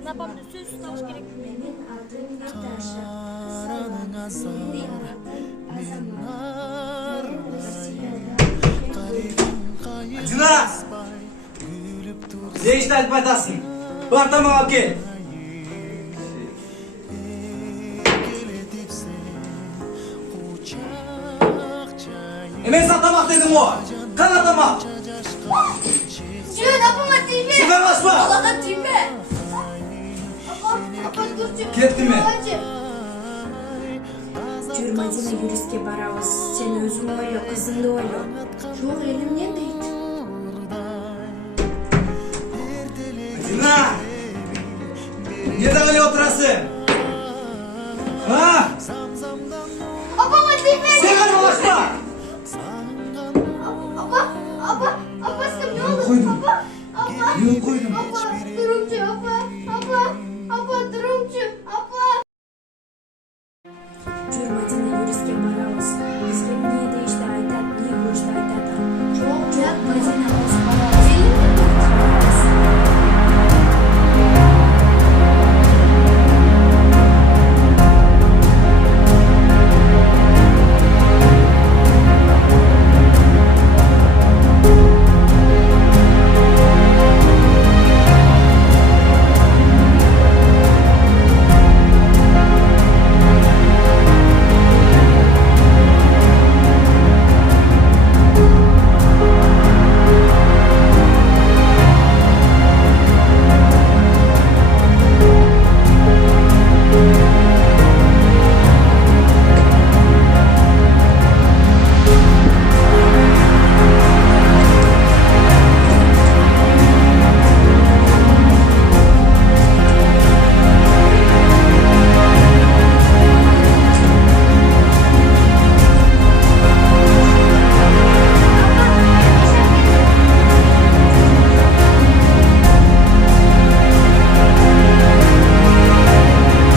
Мен апамды сөз ұстауыш керек. Менің атым Наташа. Дина! Ne işte айтып атасың? Бар тамақ алып кел. Мен саған тамақ дедім ғой. Қана тамақ. Жөн, апама тиме. Сібер басма. Аллаға тиме. Апа, тұршы. Кетті ме? Жүр, Мадина юристке барабыз. Сен өзің ойло, қызыңды ойло. Жоқ, елімнен дейді. Дина! Неде қалай отырасың? Ha? Апама тиме. Sen араласпа. Апа, sen ne oldu? Koydum. Апа, Yok koydum. Апа, durumcu, апа.